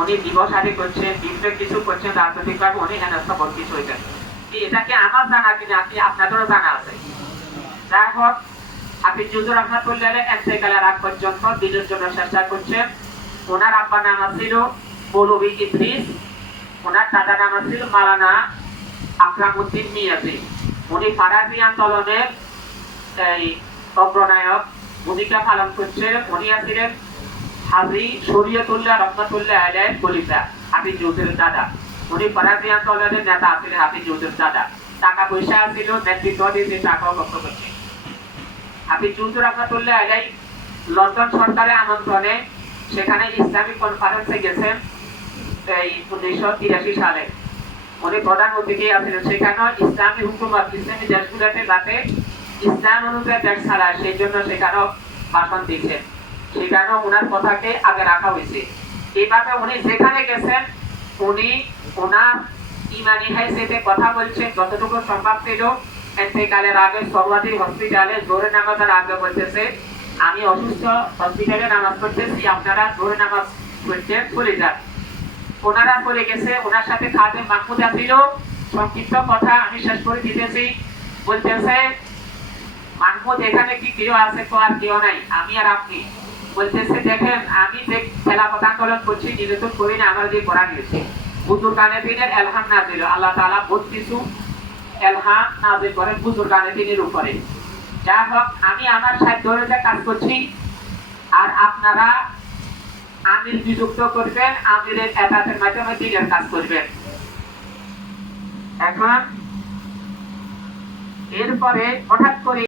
উনি দিবস আদি করছেন বিপ্লব কিছু করছেন, রাজনৈতিকভাবে উনি হেনস্থা বঞ্চিত হয়েছেন কি, এটা কি আমার জানা কিনা আপনি আপনাদেরও জানা আছে? যাই হোক, আপনি জুজুর রহমাতুল্লাহ এন্তেকালের আগ পর্যন্ত, দিনের জন্য চেষ্টা করছেন। ওনার আব্বা নাম ছিল মৌলবী ইদ্রিস। ওনার দাদা নাম ছিল মালানা আকরামউদ্দিন মিয়াজি। উনি ফারাজি আন্দোলনের এই অগ্রনায়ক ভূমিকা পালন করছেন। উনি আছিলেন হাজি শরীয়তুল্লাহ রহমতুল্লাহ আলাইহির খলিফা, হাফিজ জুজুর দাদা। উনি ফরাজি আন্দোলনের নেতা ছিলেন হাফিজ জুজুর দাদা। টাকা পয়সা ছিল নেতৃত্ব দিয়ে টাকাও গপ্প করছে। হাফিজ জুজুর রহমতুল্লাহ আলাই লন্ডন সরকারের আমন্ত্রণে সেখানে ইসলামিক কনফারেন্সে গেছেন এই উনিশশো তিরাশি সালে। উনি প্রধান অতিথি আছিলেন সেখানে ইসলামী হুকুমত, ইসলামী দেশগুলোতে যাতে ইসলাম অনুযায়ী দেশ ছাড়া সেই জন্য সেখানেও ভাষণ দিয়েছেন। সেখানেও ওনার কথাকে আগে রাখা হয়েছে। এইভাবে উনি যেখানে গেছেন, উনি ওনার ইমানি হাইসেতে কথা বলছেন, যতটুকু সম্ভব ছিল। এতেকালের আগে সর্বাধিক হসপিটালে জোরে নামাজের আগে বলতেছে, আমি অসুস্থ হসপিটালে নামাজ পড়তেছি, আপনারা জোরে নামাজ পড়তে চলে যান। ওনারা চলে গেছে, ওনার সাথে খাদেম মাহমুদ আসিল সংক্ষিপ্ত কথা আমি শেষ করে দিতেছি। বলতেছে, মাহমুদ, এখানে কি কেউ আছে? তো আর কেউ নাই। আমি আর আপনি। বলতেছে দেখেন, আমি যে খেলাফত আন্দোলন করছি নিবেদন করি না, আমার যে করা গেছে বুজুর গানে দিনের এলহাম না দিল আল্লাহ তাআলা বহুত কিছু এলহাম নাজিল করেন বুজুর গানে দিনের উপরে। যা হোক, আমি আমার সাধ্য অনুযায়ী কাজ করছি, আর আপনারা আমির নিযুক্ত করবেন, আমিরের একাতের মাধ্যমে দিনের কাজ করবেন। এখন এরপরে হঠাৎ করে